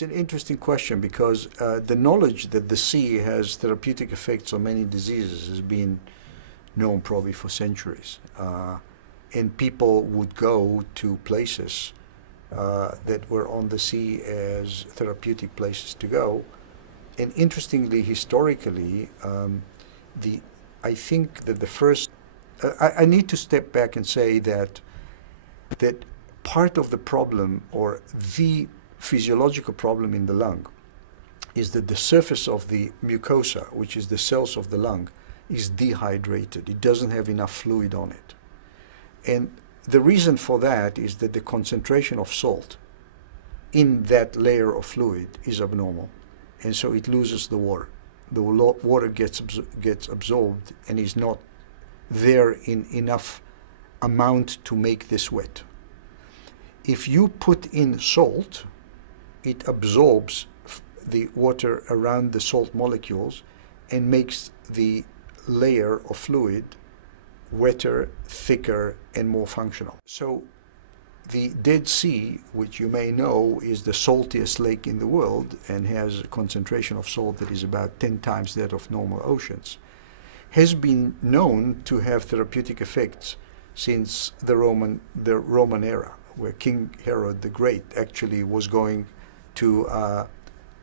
It's an interesting question because the knowledge that the sea has therapeutic effects on many diseases has been known probably for centuries. And people would go to places that were on the sea as therapeutic places to go. And interestingly, historically, I think that the first, I need to step back and say that part of the problem, or the physiological problem in the lung, is that the surface of the mucosa, which is the cells of the lung, is dehydrated. It doesn't have enough fluid on it. And the reason for that is that the concentration of salt in that layer of fluid is abnormal, and so it loses the water. The water gets absorbed and is not there in enough amount to make this wet. If you put in salt, it absorbs the water around the salt molecules and makes the layer of fluid wetter, thicker, and more functional. So the Dead Sea, which you may know is the saltiest lake in the world and has a concentration of salt that is about 10 times that of normal oceans, has been known to have therapeutic effects since the Roman era, where King Herod the Great actually was going to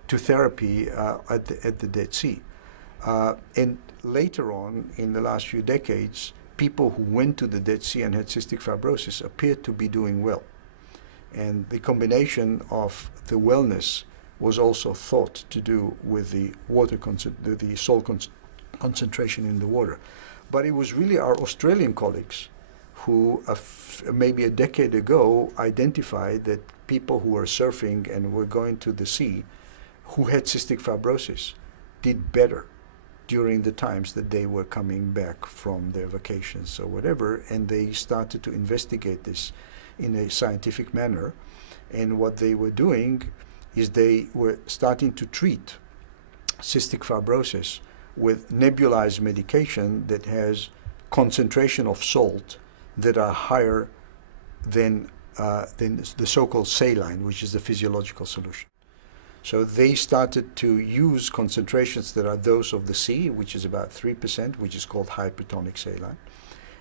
therapy at the Dead Sea. And later on, in the last few decades, people who went to the Dead Sea and had cystic fibrosis appeared to be doing well. And the combination of the wellness was also thought to do with the salt concentration in the water. But it was really our Australian colleagues who maybe a decade ago identified that people who were surfing and were going to the sea who had cystic fibrosis did better during the times that they were coming back from their vacations or whatever, and they started to investigate this in a scientific manner. And what they were doing is they were starting to treat cystic fibrosis with nebulized medication that has concentration of salt that are higher than the so-called saline, which is the physiological solution. So they started to use concentrations that are those of the sea, which is about 3%, which is called hypertonic saline.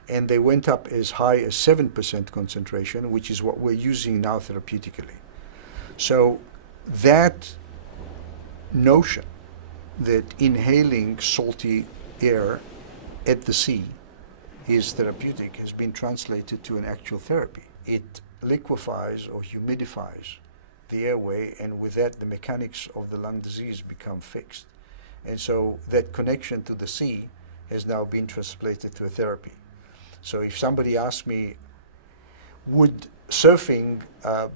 And they went up as high as 7% concentration, which is what we're using now therapeutically. So that notion that inhaling salty air at the sea is therapeutic has been translated to an actual therapy. It liquefies or humidifies the airway, and with that the mechanics of the lung disease become fixed. And so that connection to the sea has now been translated to a therapy. So if somebody asks me, would surfing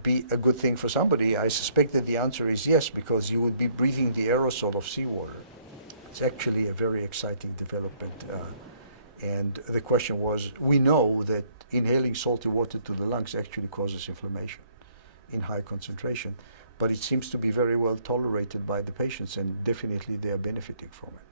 be a good thing for somebody, I suspect that the answer is yes, because you would be breathing the aerosol of seawater. It's actually a very exciting development. And the question was, we know that inhaling salty water to the lungs actually causes inflammation in high concentration, but it seems to be very well tolerated by the patients, and definitely they are benefiting from it.